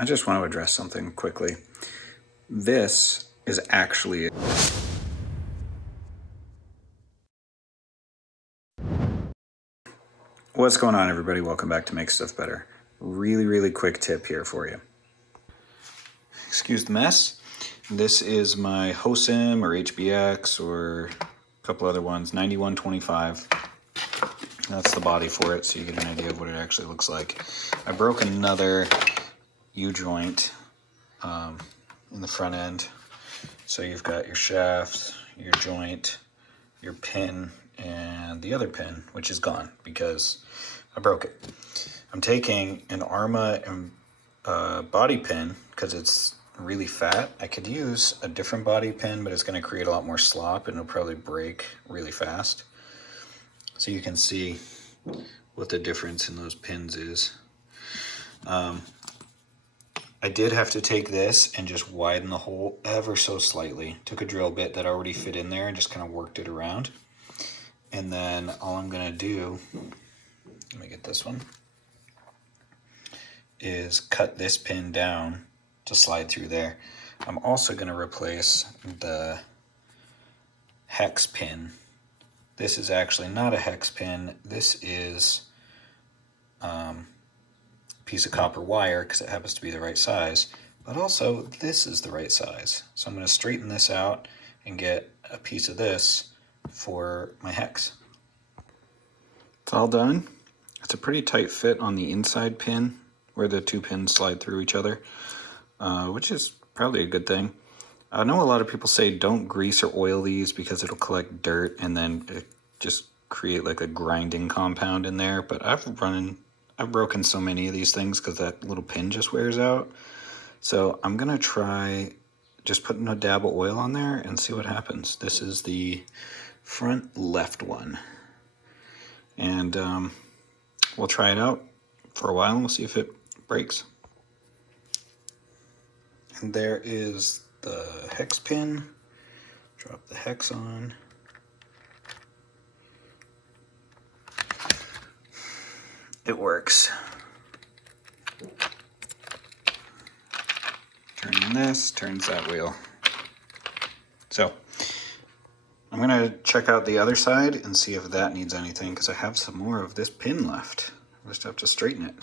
I just want to address something quickly. This is actually What's going on, everybody? Welcome back to Make Stuff Better. Really quick tip here for you. Excuse the mess. This is my HOSIM or HBX or a couple other ones, 9125. That's the body for it, so you get an idea of what it actually looks like. I broke another U-joint in the front end. So you've got your shaft, your joint, your pin, and the other pin, which is gone because I broke it. I'm taking an Arma and body pin because it's really fat. I could use a different body pin, but it's going to create a lot more slop and it'll probably break really fast. So you can see what the difference in those pins is. I did have to take this and just widen the hole ever so slightly. Took a drill bit that already fit in there and just kind of worked it around. And then all I'm gonna do, let me get this one, is cut this pin down to slide through there. I'm also gonna replace the hex pin. This is actually not a hex pin. This is piece of copper wire because it happens to be the right size, but also this is the right size. So I'm going to straighten this out and get a piece of this for my hex. It's all done. It's a pretty tight fit on the inside pin where the two pins slide through each other, which is probably a good thing. I know a lot of people say don't grease or oil these because it'll collect dirt and then it just create like a grinding compound in there, but I've broken so many of these things because that little pin just wears out. So I'm gonna try just putting a dab of oil on there and see what happens. This is the front left one. And we'll try it out for a while and we'll see if it breaks. And there is the hex pin. Drop the hex on. It works. Turning this, turns that wheel. So, I'm gonna check out the other side and see if that needs anything because I have some more of this pin left. I just have to straighten it.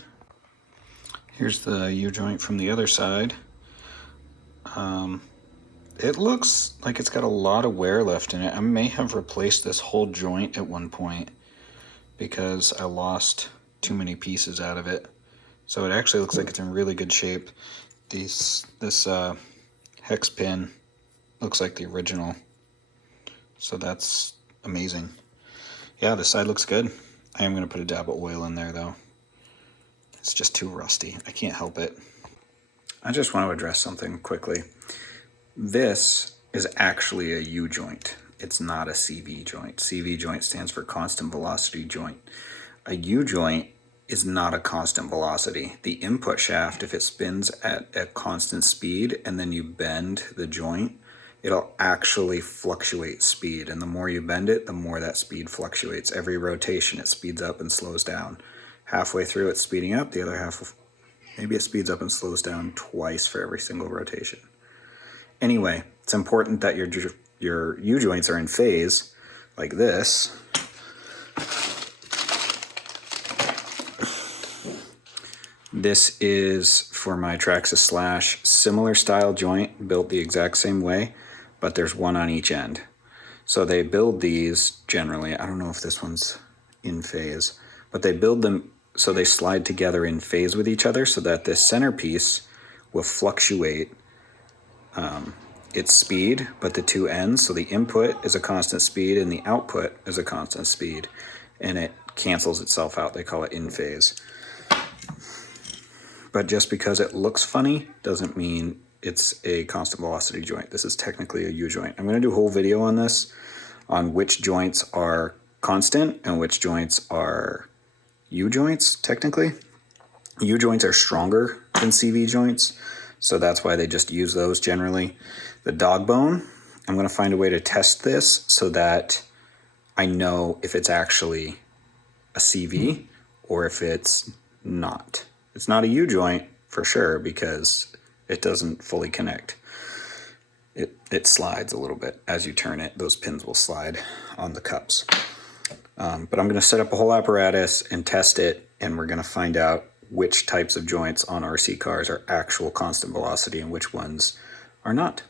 Here's the U-joint from the other side. It looks like it's got a lot of wear left in it. I may have replaced this whole joint at one point because I lost too many pieces out of it. So it actually looks like it's in really good shape. This hex pin looks like the original. So that's amazing. Yeah, this side looks good. I am going to put a dab of oil in there though. It's just too rusty. I can't help it. I just want to address something quickly. This is actually a U-joint. It's not a CV joint. CV joint stands for constant velocity joint. A U-joint is not a constant velocity. The input shaft, if it spins at a constant speed and then you bend the joint, it'll actually fluctuate speed. And the more you bend it, the more that speed fluctuates. Every rotation, it speeds up and slows down. Halfway through, it's speeding up. The other half, maybe it speeds up and slows down twice for every single rotation. Anyway, it's important that your U-joints are in phase, like this. This is for my Traxxas Slash, similar style joint, built the exact same way, but there's one on each end. So they build these generally, I don't know if this one's in phase, but they build them so they slide together in phase with each other so that this centerpiece will fluctuate its speed, but the two ends, so the input is a constant speed and the output is a constant speed, and it cancels itself out. They call it in phase. But just because it looks funny doesn't mean it's a constant velocity joint. This is technically a U-joint. I'm going to do a whole video on this, on which joints are constant and which joints are U-joints, technically. U-joints are stronger than CV joints, so that's why they just use those generally. The dog bone, I'm going to find a way to test this so that I know if it's actually a CV or if it's not. It's not a U-joint for sure because it doesn't fully connect. It slides a little bit as you turn it. Those pins will slide on the cups. But I'm going to set up a whole apparatus and test it, and we're going to find out which types of joints on RC cars are actual constant velocity and which ones are not.